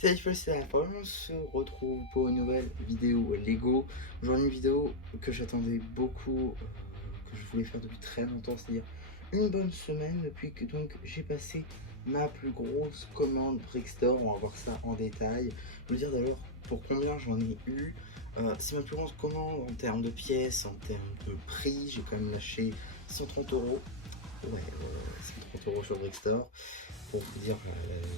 Salut, c'est la fin, on se retrouve pour une nouvelle vidéo Lego. Aujourd'hui une vidéo que j'attendais beaucoup, que je voulais faire depuis très longtemps, c'est-à-dire une bonne semaine depuis que donc j'ai passé ma plus grosse commande Brickstore. On va voir ça en détail. Je veux dire d'ailleurs pour combien j'en ai eu. C'est ma plus grosse commande en termes de pièces, en termes de prix. J'ai quand même lâché 130 euros. Ouais, 130 euros sur Brickstore. Pour vous dire,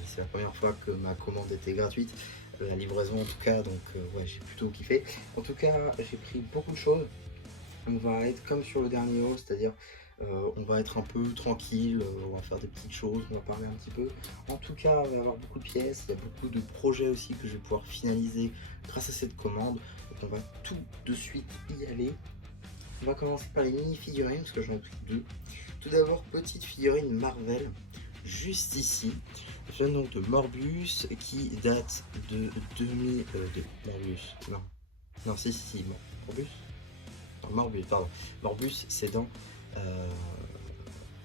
c'est la première fois que ma commande était gratuite, la livraison en tout cas, donc ouais, j'ai plutôt kiffé. En tout cas, j'ai pris beaucoup de choses. On va être comme sur le dernier haul, c'est-à-dire on va être un peu tranquille, on va faire des petites choses, on va parler un petit peu. En tout cas, il va y avoir beaucoup de pièces, il y a beaucoup de projets aussi que je vais pouvoir finaliser grâce à cette commande. Donc on va tout de suite y aller. On va commencer par les mini-figurines, parce que j'en ai pris deux. Tout d'abord, petite figurine Marvel, juste ici. Je viens donc de Morbius, qui date de 2000... de Morbius, non. Non, si, Morbius. Non, Morbius, pardon. Morbius, c'est dans...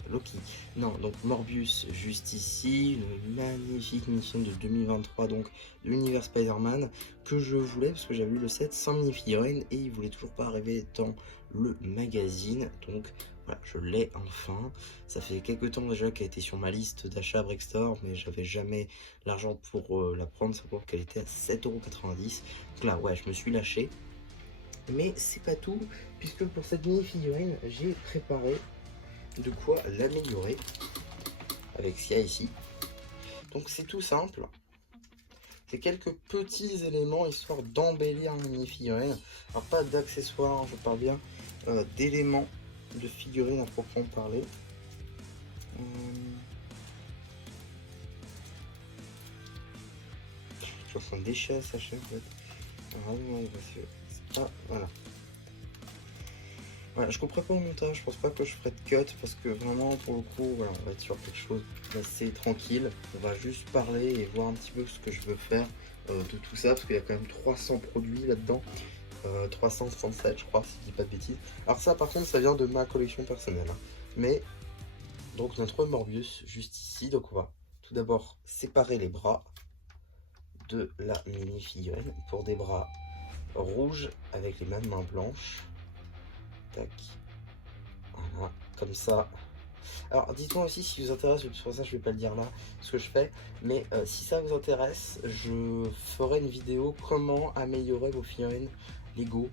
Loki. Non, donc Morbius juste ici, une magnifique mission de 2023, donc de l'univers Spider-Man, que je voulais parce que j'avais eu le set sans mini-figurine et il voulait toujours pas arriver dans le magazine, donc voilà, je l'ai enfin. Ça fait quelques temps déjà qu'elle était sur ma liste d'achat à Brickstore, mais j'avais jamais l'argent pour la prendre, savoir qu'elle était à 7,90 €. Donc là, ouais, je me suis lâché. Mais c'est pas tout, puisque pour cette mini-figurine, j'ai préparé de quoi l'améliorer avec ce qu'il y a ici. Donc c'est tout simple. C'est quelques petits éléments histoire d'embellir la mini-figurine. Alors pas d'accessoires, je parle bien d'éléments de figurine à proprement parler. Je suis en train de déchirer sa chaîne en fait. Voilà. Voilà, je couperai pas au montage, je pense pas que je ferai de cut parce que vraiment pour le coup voilà, on va être sur quelque chose d'assez tranquille. On va juste parler et voir un petit peu ce que je veux faire de tout ça parce qu'il y a quand même 300 produits là-dedans. 337 je crois si je dis pas de bêtises. Alors ça par contre ça vient de ma collection personnelle. Hein. Mais donc notre Morbius juste ici, donc on va tout d'abord séparer les bras de la mini figurine pour des bras rouges avec les mêmes mains blanches. Tac. Voilà, comme ça. Alors dites-moi aussi si vous intéresse, c'est pour ça je vais pas le dire là, ce que je fais, mais si ça vous intéresse, je ferai une vidéo comment améliorer vos figurines Lego.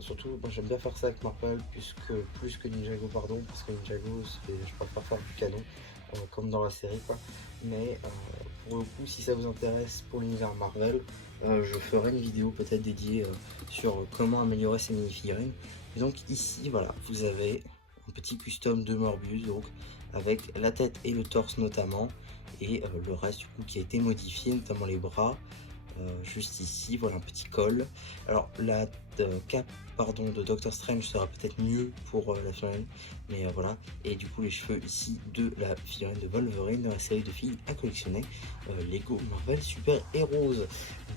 Surtout, moi j'aime bien faire ça avec Marvel plus que Ninjago, pardon, parce que Ninjago, je préfère faire du canon, comme dans la série quoi. Mais pour le coup, si ça vous intéresse pour l'univers Marvel, je ferai une vidéo peut-être dédiée sur comment améliorer ces mini-figurines. Et donc ici, voilà, vous avez un petit custom de Morbius, donc avec la tête et le torse notamment, et le reste du coup qui a été modifié, notamment les bras. Juste ici, voilà un petit col. Alors la cape pardon, de Doctor Strange sera peut-être mieux pour la figurine, mais voilà. Et du coup les cheveux ici de la figurine de Wolverine dans la série de filles à collectionner Lego Marvel Super Heroes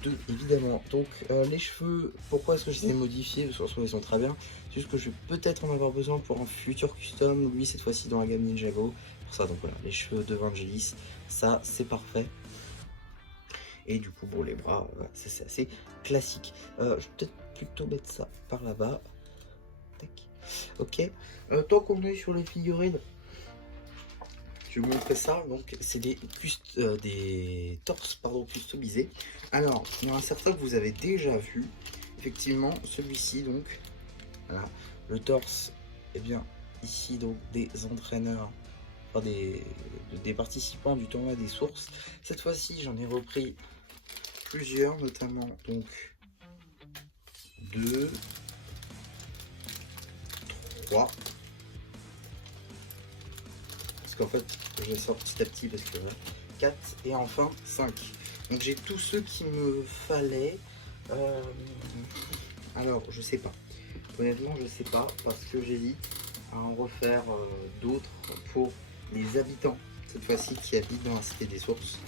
2 évidemment. Donc les cheveux, pourquoi est-ce que je les ai modifiés? Parce qu'en soi ils sont très bien. C'est juste que je vais peut-être en avoir besoin pour un futur custom, lui cette fois-ci dans la gamme Ninjago. Pour ça donc voilà, les cheveux de Vangelis, ça c'est parfait. Et du coup, bon, les bras, c'est assez classique. Je vais peut-être plutôt mettre ça par là-bas. Tac. Ok. Tant qu'on est sur les figurines, je vais vous montrer ça. Donc, c'est des torses pardon, customisés. Alors, il y en a certains que vous avez déjà vu. Effectivement, celui-ci, donc, voilà. Le torse, eh bien, ici, donc, des entraîneurs. Enfin, des participants du tournoi des sources. Cette fois-ci, j'en ai repris plusieurs, notamment donc 2, 3. Parce qu'en fait, je sors petit à petit parce que 4 et enfin 5. Donc j'ai tous ceux qui me fallait. Alors, je sais pas. Honnêtement, je sais pas parce que j'hésite à en refaire d'autres pour les habitants, cette fois-ci qui habitent dans la cité des sources.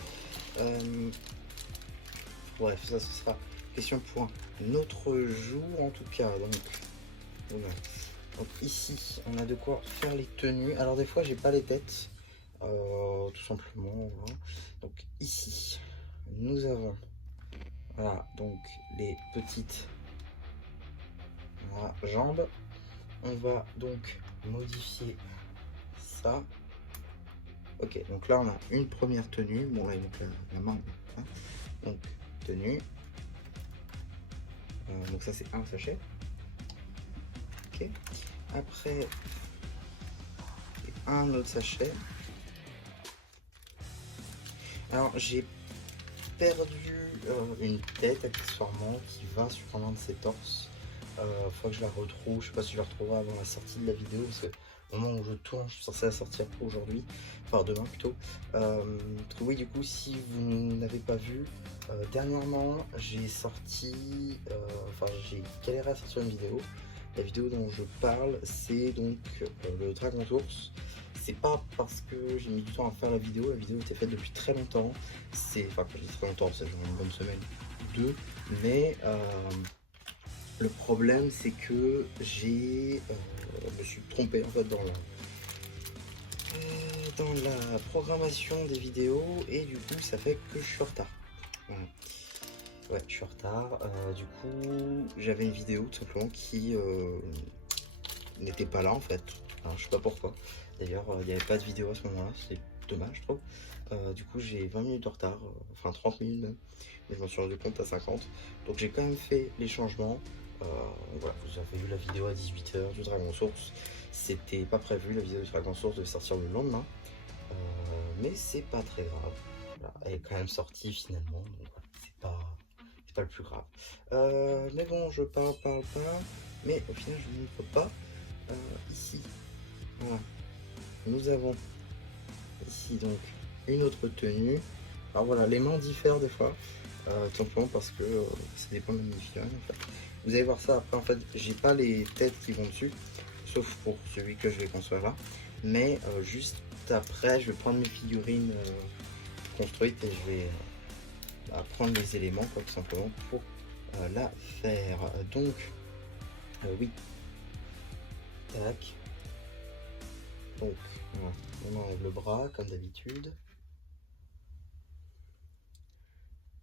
Bref, ça ce sera question pour un autre jour en tout cas. Donc, voilà. Donc ici, on a de quoi faire les tenues. Alors des fois, j'ai pas les têtes, tout simplement. Voilà. Donc ici, nous avons voilà, donc les petites voilà, jambes. On va donc modifier ça. Ok, donc là on a une première tenue. Bon là il manque la main. Hein. Donc tenue. Donc ça c'est un sachet. Ok. Après un autre sachet. Alors j'ai perdu une tête accessoirement qui va sur un de ses torses. Faudra que je la retrouve. Je sais pas si je la retrouverai avant la sortie de la vidéo parce que au moment où je tourne, je suis censé la sortir aujourd'hui, enfin demain plutôt. Parce que oui, du coup, si vous n'avez pas vu, dernièrement j'ai sorti, enfin j'ai galéré à sortir une vidéo. La vidéo dont je parle, c'est donc le Dragon Source. C'est pas parce que j'ai mis du temps à faire la vidéo était faite depuis très longtemps. C'est, enfin, quand je dis très longtemps, c'est genre une bonne semaine ou deux, mais le problème c'est que je me suis trompé en fait dans la programmation des vidéos et du coup ça fait que je suis en retard. Voilà. Ouais, je suis en retard. Du coup, j'avais une vidéo tout simplement qui n'était pas là en fait. Alors, je sais pas pourquoi. D'ailleurs, il n'y avait pas de vidéo à ce moment-là. C'est dommage, je trouve. Du coup, j'ai 20 minutes de retard, enfin 30 minutes même. Mais je m'en suis rendu compte à 50. Donc, j'ai quand même fait les changements. Voilà, vous avez vu la vidéo à 18 h du Dragon Source. C'était pas prévu, la vidéo du Dragon Source devait sortir le lendemain. Mais c'est pas très grave. Voilà, elle est quand même sortie finalement. Donc, voilà, c'est pas le plus grave. Mais bon, je parle pas. Mais au final, je ne montre pas. Ici, voilà, nous avons ici donc une autre tenue. Alors voilà, les mains diffèrent des fois, tout simplement parce que ça dépend de mes figurines en fait. Vous allez voir ça après, en fait, j'ai pas les têtes qui vont dessus, sauf pour celui que je vais construire là. Mais juste après, je vais prendre mes figurines construites et je vais prendre les éléments quoi, tout simplement pour la faire. Donc, oui, tac. Donc, voilà. On enlève le bras comme d'habitude.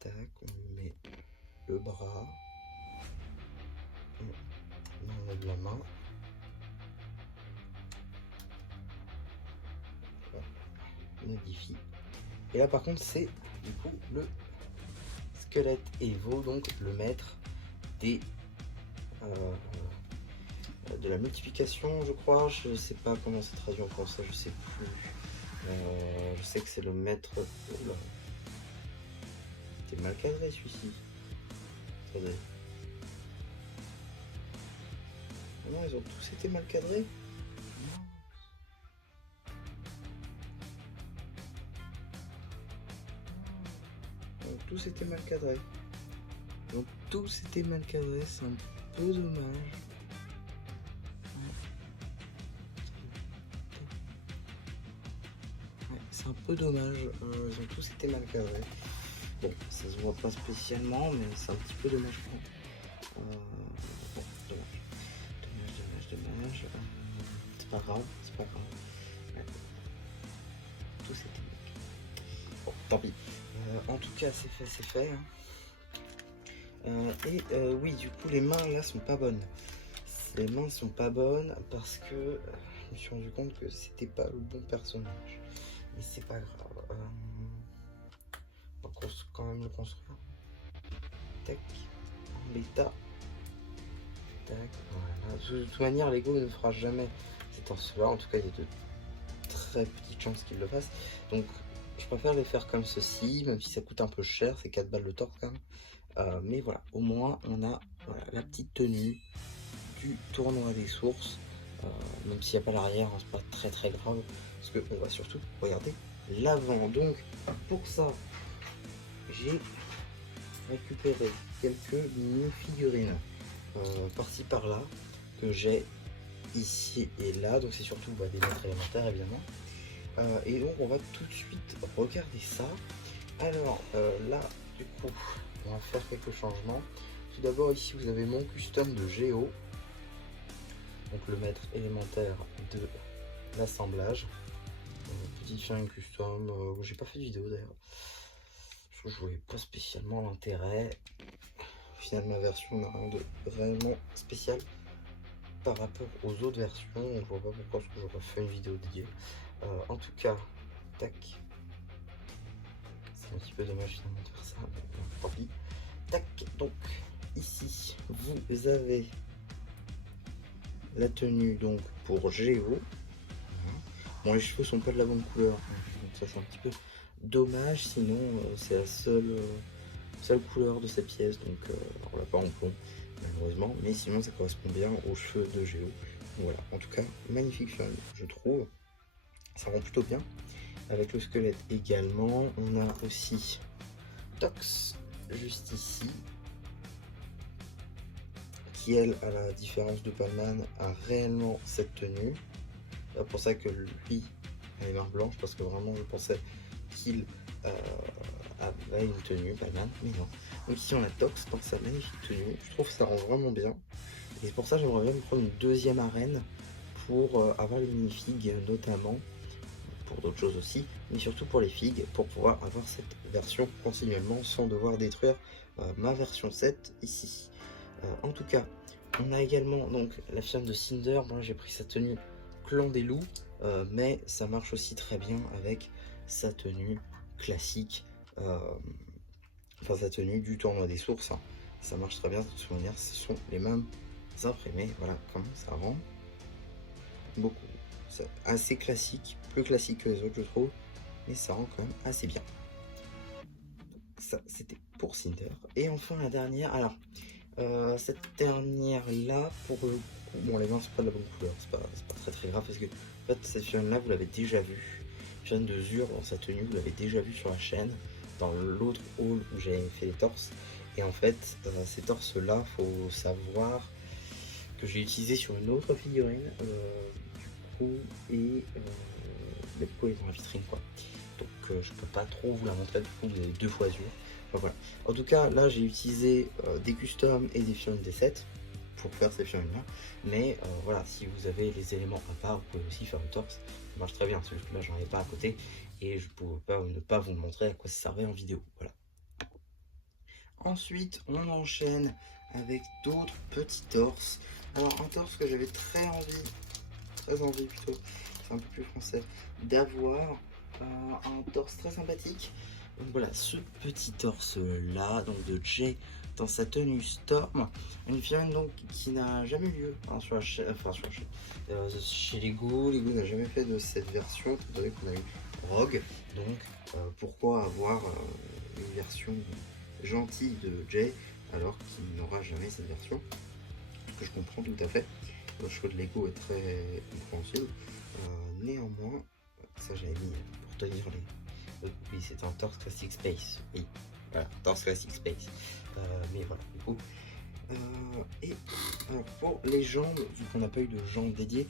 Tac, on met le bras. On enlève la main. On modifie. Et là par contre c'est du coup le squelette Evo, donc le maître des de la multiplication je crois. Je sais pas comment c'est traduit en français, je sais plus. Je sais que c'est le maître. Oula. T'es mal cadré celui-ci. Attendez. Non, ils ont tous été mal cadrés. Donc tous étaient mal cadrés. Donc tous étaient mal cadrés, c'est un peu dommage. Ouais, c'est un peu dommage, ils ont tous été mal cadrés. Bon, ça se voit pas spécialement, mais c'est un petit peu dommage je crois. Bon, dommage. C'est pas grave, Ouais. Tout c'était bon, tant pis. En tout cas, c'est fait. Hein. Oui, du coup, les mains là sont pas bonnes. Les mains sont pas bonnes parce que je me suis rendu compte que c'était pas le bon personnage. Mais c'est pas grave. On va quand même le construire. Tac, en bêta. Tac, voilà. De toute manière, Lego ne fera jamais cet torse-là. En tout cas, il y a de très petites chances qu'il le fasse. Donc, je préfère les faire comme ceci, même si ça coûte un peu cher. C'est 4 balles le torse quand même. Mais voilà, au moins, on a voilà, la petite tenue du tournoi des sources. Même s'il n'y a pas l'arrière, hein, c'est pas très grave. Parce qu'on va surtout regarder l'avant. Donc, pour ça, j'ai récupéré quelques mini-figurines par-ci par-là que j'ai ici et là. Donc c'est surtout des maîtres élémentaires évidemment. Et donc on va tout de suite regarder ça. Alors là du coup on va faire quelques changements. Tout d'abord ici vous avez mon custom de Géo. Donc le maître élémentaire de l'assemblage. Petite figurine custom. J'ai pas fait de vidéo d'ailleurs. je voyais pas spécialement l'intérêt. Au final, ma version n'a rien de réellement spécial par rapport aux autres versions. Je vois pas pourquoi j'aurais fait une vidéo dédiée. En tout cas, tac. C'est un petit peu dommage finalement de faire ça, mais bon, tant pis. Tac, donc ici, vous avez la tenue donc pour Géo. Bon, les cheveux sont pas de la bonne couleur, donc ça c'est un petit peu dommage, sinon c'est la seule couleur de cette pièce, donc on l'a pas en plomb malheureusement, mais sinon ça correspond bien aux cheveux de Géo. Voilà, en tout cas magnifique film, je trouve, ça rend plutôt bien. Avec le squelette également, on a aussi Tox juste ici, qui elle, à la différence de Palman, a réellement cette tenue. C'est pour ça que lui a les mains blanches, parce que vraiment je pensais qu'il avait une tenue Palman, mais non. Donc ici on a Tox dans sa magnifique tenue, je trouve que ça rend vraiment bien. Et c'est pour ça que j'aimerais bien me prendre une deuxième arène pour avoir le minifig notamment, pour d'autres choses aussi, mais surtout pour les figues, pour pouvoir avoir cette version continuellement sans devoir détruire ma version 7 ici. En tout cas, on a également donc la firme de Cinder. Moi j'ai pris sa tenue Clan des Loups, mais ça marche aussi très bien avec sa tenue classique, enfin sa tenue du tournoi des sources, hein. Ça marche très bien, de toute manière ce sont les mêmes imprimés. Voilà comment ça rend beaucoup. C'est assez classique, plus classique que les autres je trouve, mais ça rend quand même assez bien. Donc, ça c'était pour Cinder. Et enfin la dernière, alors cette dernière là, pour le coup, bon les mains c'est pas de la bonne couleur, c'est pas très grave, parce que en fait cette fiole là vous l'avez déjà vue, fiole de Zur dans sa tenue, vous l'avez déjà vue sur la chaîne, dans l'autre haul où j'avais fait les torses. Et en fait ces torses là, faut savoir que j'ai utilisé sur une autre figurine du coup, et du coup elle est dans la vitrine quoi, donc je peux pas trop vous la montrer, du coup vous avez deux fois Zur. Enfin, voilà. En tout cas là j'ai utilisé des customs et des figurines des 7 pour faire ces figurines là, mais voilà, si vous avez les éléments à part, vous pouvez aussi faire le torse, ça marche très bien, c'est juste que là j'en ai pas à côté et je pouvais pas ne pas vous montrer à quoi ça servait en vidéo. Voilà. Ensuite on enchaîne avec d'autres petits torses. Alors un torse que j'avais très envie plutôt, c'est un peu plus français, d'avoir un torse très sympathique. Donc voilà, ce petit torse là, donc de Jay dans sa tenue Storm, une figurine donc qui n'a jamais eu lieu hein, sur la chaîne, chez Lego. Lego n'a jamais fait de cette version, étant donné qu'on a eu Rogue, donc pourquoi avoir une version gentille de Jay alors qu'il n'aura jamais cette version, que je comprends tout à fait. Le choix de Lego est très compréhensible. Néanmoins, ça j'avais mis pour tenir les... Oui, c'est un torse classic space. Oui, voilà, torse classic space. Mais voilà, du coup. Et pour les jambes, vu qu'on n'a pas eu de jambes dédiées,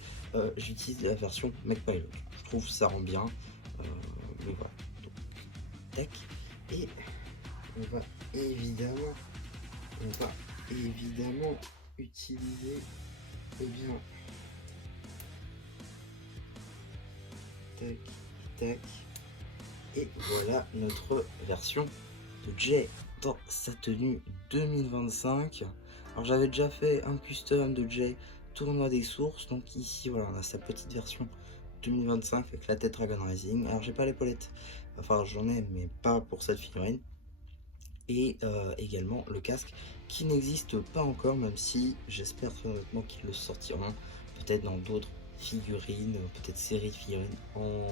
j'utilise la version McPilot. Je trouve ça rend bien. Mais voilà. Donc, tac. Et on va évidemment utiliser, eh bien, tac, tac, et voilà notre version de Jay dans sa tenue 2025. Alors j'avais déjà fait un custom de Jay tournoi des sources, donc ici voilà on a sa petite version 2025 avec la tête Dragon Rising. Alors j'ai pas l'épaulette, enfin j'en ai mais pas pour cette figurine. Et également le casque qui n'existe pas encore, même si j'espère très honnêtement qu'ils le sortiront peut-être dans d'autres figurines, peut-être série de figurines en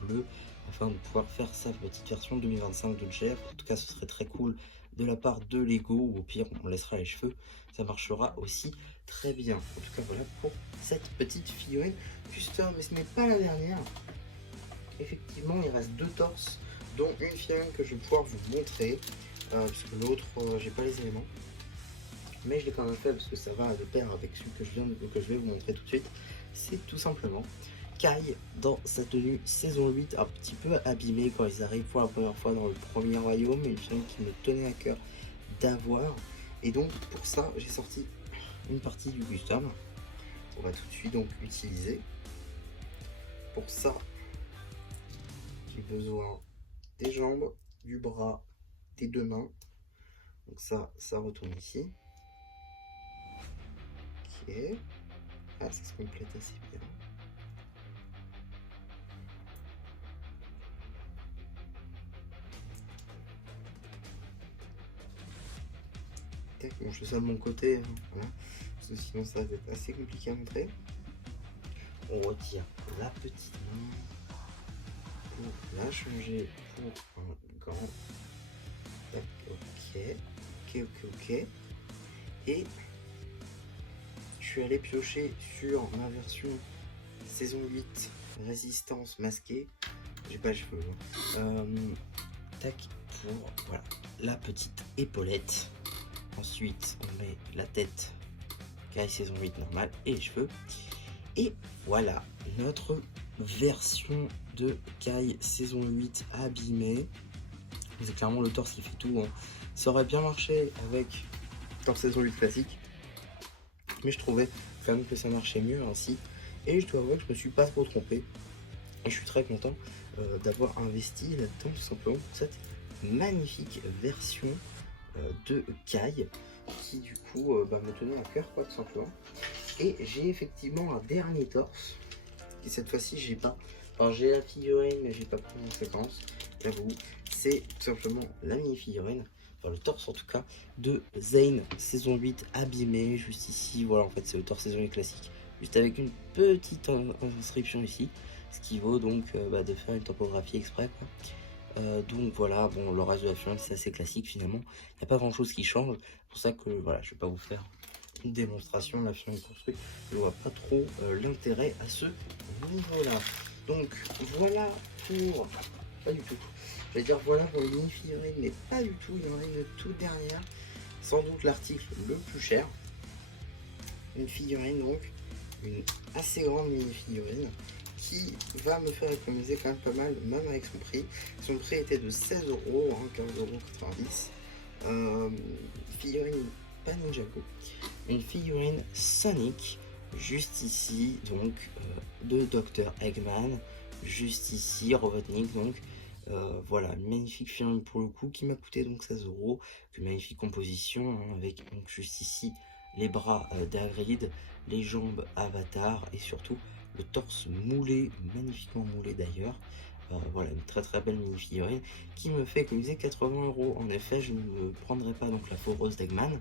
bleu, afin de pouvoir faire sa petite version 2025 de Jay. En tout cas ce serait très cool de la part de Lego, ou au pire on laissera les cheveux, ça marchera aussi très bien. En tout cas voilà pour cette petite figurine custom, mais ce n'est pas la dernière. Effectivement il reste deux torses, dont une figurine que je vais pouvoir vous montrer, puisque l'autre j'ai pas les éléments, mais je l'ai quand même fait parce que ça va de pair avec celui que je vais vous montrer tout de suite. C'est tout simplement Kai dans sa tenue saison 8, un petit peu abîmé quand ils arrivent pour la première fois dans le premier royaume, une figurine qui me tenait à cœur d'avoir, et donc pour ça j'ai sorti une partie du custom. On va tout de suite donc utiliser. Pour ça j'ai besoin des jambes, du bras, tes 2 mains. Donc ça retourne ici. Ok. Ah, ça se complète assez bien. Tac, bon, je fais ça de mon côté, hein, voilà. Parce que sinon ça va être assez compliqué à montrer. On retire la petite main pour la changer pour un gant. Tac, ok. Et je suis allé piocher sur ma version saison 8 résistance masquée. J'ai pas les cheveux. Tac, pour voilà, la petite épaulette. Ensuite, on met la tête Kai saison 8 normale et les cheveux. Et voilà notre version de Kai saison 8 abîmée. C'est clairement le torse qui fait tout, hein. Ça aurait bien marché avec torse saison 8 classique, mais je trouvais quand même que ça marchait mieux ainsi. Et je dois avouer que je me suis pas trop trompé. Et je suis très content d'avoir investi là-dedans, tout simplement pour cette magnifique version de Kai qui du coup me tenait à cœur, quoi, tout simplement. Et j'ai effectivement un dernier torse et cette fois-ci j'ai pas, alors j'ai la figurine mais j'ai pas pris en séquence, j'avoue. C'est tout simplement la mini figurine, enfin le torse en tout cas, de Zane saison 8 abîmé juste ici. Voilà, en fait c'est le torse saison 8 classique, juste avec une petite inscription ici, ce qui vaut donc de faire une topographie exprès, quoi. Donc voilà, bon, le reste de la figurine c'est assez classique finalement, il n'y a pas grand chose qui change. C'est pour ça que voilà, je vais pas vous faire une démonstration de la figurine construite, je vois pas trop l'intérêt à ce niveau là. Donc voilà pour, pas du tout, je vais dire voilà pour les mini figurines, mais pas du tout. Il y en a une toute dernière, sans doute l'article le plus cher, une figurine, donc une assez grande mini figurine qui va me faire économiser quand même pas mal, même avec son prix. Son prix était de 16 €, hein, 15,90 €. Figurine pas Ninjago, une figurine Sonic, juste ici, donc de Dr Eggman, juste ici, Robotnik, donc voilà, une magnifique figurine pour le coup, qui m'a coûté donc 16 €, une magnifique composition, hein, avec donc juste ici les bras d'Hagrid, les jambes Avatar et surtout le torse moulé, magnifiquement moulé d'ailleurs. Voilà, une très belle mini figurine qui me fait économiser 80 €. En effet, je ne prendrai pas donc la foreuse d'Eggman,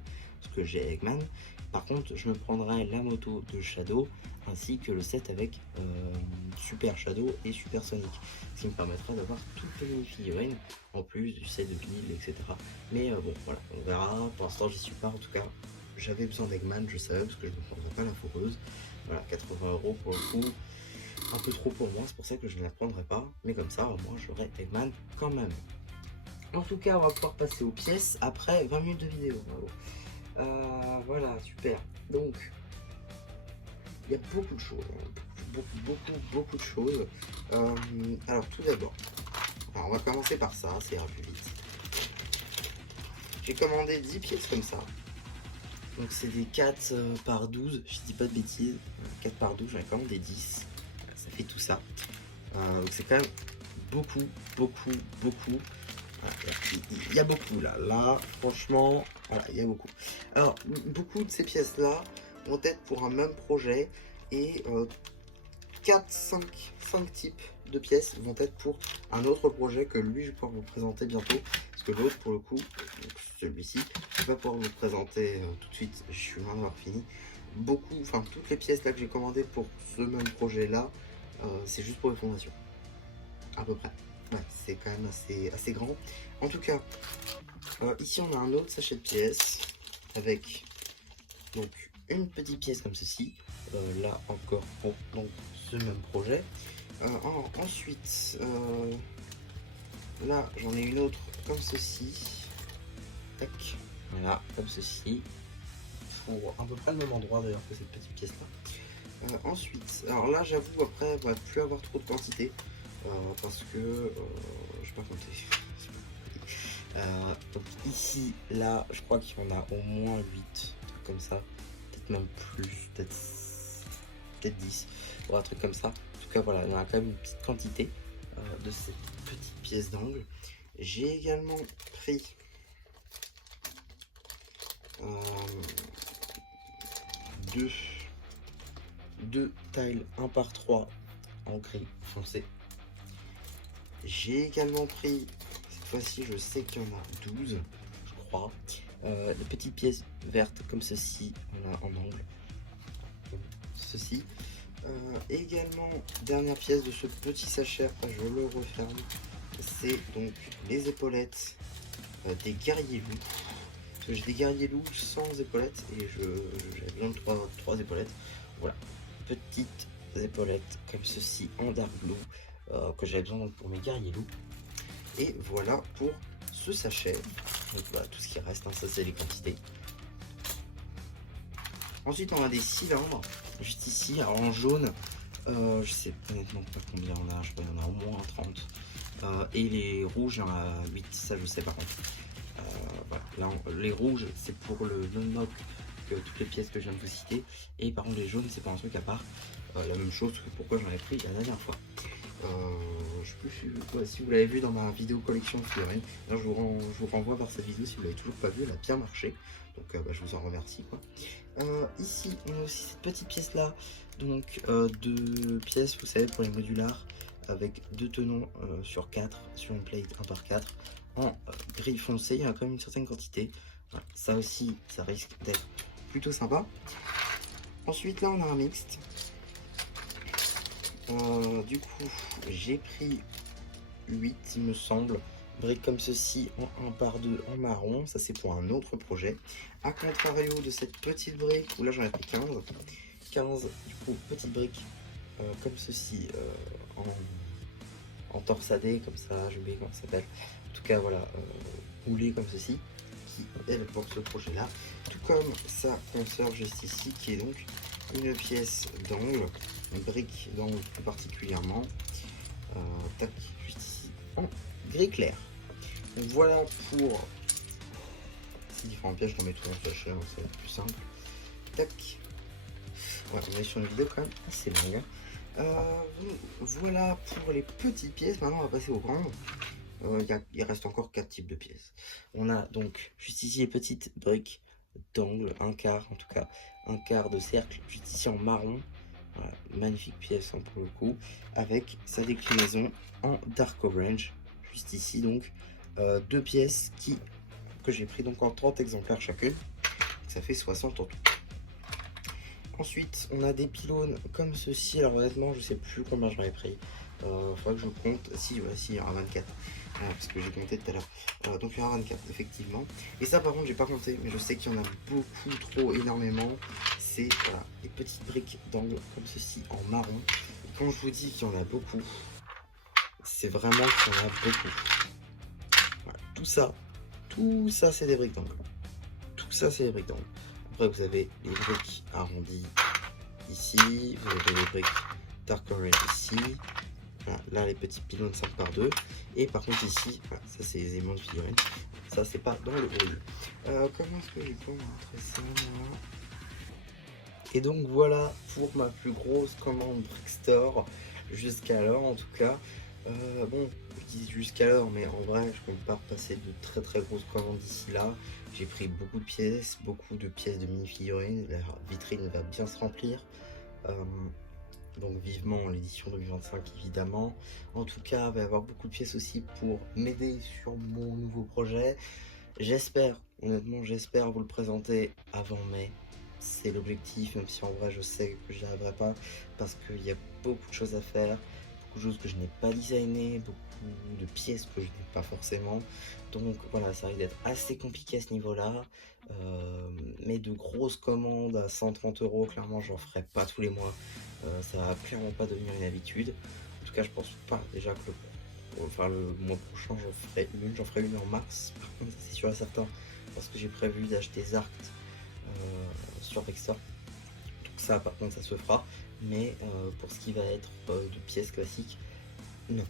parce que j'ai Eggman. Par contre, je me prendrai la moto de Shadow, ainsi que le set avec Super Shadow et Super Sonic, ce qui me permettra d'avoir toutes les mini figurines, en plus du set de Bill, etc. Mais bon, voilà, on verra. Pour l'instant, j'y suis pas. En tout cas, j'avais besoin d'Eggman, je savais, parce que je ne prendrais pas la foreuse. Voilà, 80 € pour le coup, un peu trop pour moi, c'est pour ça que je ne la prendrai pas. Mais comme ça, au moins, j'aurai Eggman quand même. En tout cas, on va pouvoir passer aux pièces après 20 minutes de vidéo. Bravo. Voilà, super. Donc, il y a beaucoup de choses, hein. Beaucoup de choses. Alors, tout d'abord, on va commencer par ça, ça ira plus vite. J'ai commandé 10 pièces comme ça. Donc c'est des 4 par 12, je dis pas de bêtises, 4 par 12, j'en ai commandé 10, ça fait tout ça. Donc c'est quand même beaucoup. Voilà, il y a beaucoup là, franchement, voilà, il y a beaucoup. Alors, beaucoup de ces pièces-là vont être pour un même projet et 5 types de pièces vont être pour un autre projet que lui, je vais pouvoir vous présenter bientôt. Parce que l'autre, pour le coup, celui-ci, je vais pas pouvoir vous présenter tout de suite, je suis loin d'avoir fini. Toutes les pièces là que j'ai commandées pour ce même projet-là, c'est juste pour les fondations. À peu près. Ouais, c'est quand même assez grand. En tout cas, ici on a un autre sachet de pièces avec donc une petite pièce comme ceci. Là encore pour donc ce même projet. Ensuite, là j'en ai une autre comme ceci. Tac, voilà, comme ceci. Pour à peu près le même endroit d'ailleurs que cette petite pièce là. Ensuite, alors là j'avoue après on va plus avoir trop de quantité. Parce que je vais pas compter. Donc ici, là, je crois qu'il y en a au moins 8, comme ça, peut-être même plus, peut-être 10, ou un truc comme ça. En tout cas, voilà, il y en a quand même une petite quantité de cette petite pièce d'angle. J'ai également pris deux tiles 1 par 3 en gris foncé. J'ai également pris, cette fois-ci je sais qu'il y en a 12, je crois, des petites pièces vertes comme ceci, voilà, en angle, comme ceci. Également, dernière pièce de ce petit sachet, je le referme, c'est donc les épaulettes des guerriers loups. Parce que j'ai des guerriers loups sans épaulettes et j'avais besoin de 3 épaulettes. Voilà, petites épaulettes comme ceci en dark blue que j'avais besoin donc pour mes guerriers loups. Et voilà pour ce sachet. Donc voilà, tout ce qui reste, hein, ça c'est les quantités. Ensuite on a des cylindres, juste ici, alors en jaune, je sais honnêtement pas combien on a, je crois qu'il y en a au moins 30. Et les rouges, il y en a 8, ça je sais par contre. Voilà. Là, les rouges c'est pour le non-knock, toutes les pièces que je viens de vous citer. Et par contre les jaunes c'est pour un truc à part, la même chose que pourquoi j'en ai pris la dernière fois. Je sais plus si vous l'avez vu dans ma vidéo collection de figurines. Je vous renvoie vers cette vidéo si vous l'avez toujours pas vue, elle a bien marché. Donc je vous en remercie quoi. Ici on a aussi cette petite pièce là, donc 2 pièces vous savez pour les modulars, avec 2 tenons sur 4 sur une plate 1 par 4 en gris foncé. Il y a quand même une certaine quantité. Voilà. Ça aussi ça risque d'être plutôt sympa. Ensuite là on a un mixte. Du coup j'ai pris 8 il me semble, briques comme ceci en 1 par 2 en marron, ça c'est pour un autre projet. A contrario de cette petite brique où là j'en ai pris 15 du coup petite brique comme ceci en torsadé comme ça, j'ai oublié comment ça s'appelle, en tout cas voilà, roulé comme ceci, qui elle pour ce projet là, tout comme ça conserve juste ici qui est donc une pièce d'angle, une brique d'angle plus particulièrement, tac, juste ici en gris clair. Donc voilà pour ces différentes pièces, je remets tout en sachet, hein, ça va être plus simple. Tac. Ouais, on est sur une vidéo quand même assez longue. Voilà pour les petites pièces, maintenant on va passer aux grandes. Il reste encore 4 types de pièces. On a donc juste ici les petites briques d'angle, un quart en tout cas, un quart de cercle, juste ici en marron. Voilà, magnifique pièce hein, pour le coup, avec sa déclinaison en dark orange. Juste ici donc 2 pièces que j'ai pris donc en 30 exemplaires chacune. Ça fait 60 en tout. Ensuite, on a des pylônes comme ceci. Alors honnêtement, je sais plus combien j'en ai pris. Faudrait que je compte. Si, voilà, si, il y en a 24. Parce que j'ai compté tout à l'heure. Donc il y en a 24, effectivement. Et ça, par contre, j'ai pas compté. Mais je sais qu'il y en a beaucoup trop, énormément. C'est voilà, des petites briques d'angle comme ceci en marron. Et quand je vous dis qu'il y en a beaucoup, c'est vraiment qu'il y en a beaucoup. Voilà, tout ça, c'est des briques d'angle. Tout ça, c'est des briques d'angle. Après, vous avez les briques arrondies ici, vous avez les briques dark orange ici, voilà, là les petits pylônes 5 par 2, et par contre ici, voilà, ça c'est les éléments de figurine, ça c'est pas dans le hall. Comment est-ce que je peux montrer ça là? Et donc voilà pour ma plus grosse commande Brickstore jusqu'alors en tout cas. Bon, je dis jusqu'alors, mais en vrai, je compte pas repasser de très grosses commandes d'ici là. J'ai pris beaucoup de pièces de mini-figurines. La vitrine va bien se remplir. Donc vivement l'édition 2025 évidemment. En tout cas, il va y avoir beaucoup de pièces aussi pour m'aider sur mon nouveau projet. J'espère, honnêtement, j'espère vous le présenter avant mai. C'est l'objectif, même si en vrai je sais que j'y arriverai pas parce qu'il y a beaucoup de choses à faire, beaucoup de choses que je n'ai pas designées, beaucoup de pièces que je n'ai pas forcément. Donc voilà, ça risque d'être assez compliqué à ce niveau-là. Mais de grosses commandes à 130 €, clairement, j'en ferai pas tous les mois. Ça va clairement pas devenir une habitude. En tout cas, je pense pas déjà que le mois prochain j'en ferai une en mars. Par contre, c'est sûr et certain parce que j'ai prévu d'acheter Zart sur Brickstore. Donc ça, par contre, ça se fera. Mais pour ce qui va être de pièces classiques, non,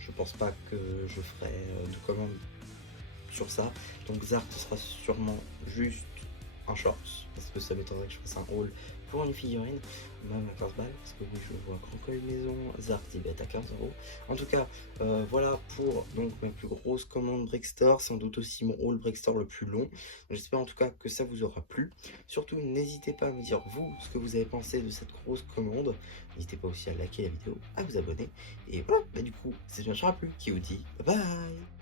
je pense pas que je ferai de commandes sur ça. Donc Zart sera sûrement juste un short parce que ça m'étonnerait que je fasse un haul pour une figurine, même à 15 balles, parce que oui, je vois Grand Coin Maison, Zart Tibet à 15 euros. En tout cas, voilà pour donc ma plus grosse commande Brickstore, sans doute aussi mon haul Brickstore le plus long. J'espère en tout cas que ça vous aura plu. Surtout, n'hésitez pas à me dire vous ce que vous avez pensé de cette grosse commande. N'hésitez pas aussi à liker la vidéo, à vous abonner. Et voilà, bah du coup, c'est bien, je plus qui vous dit bye bye.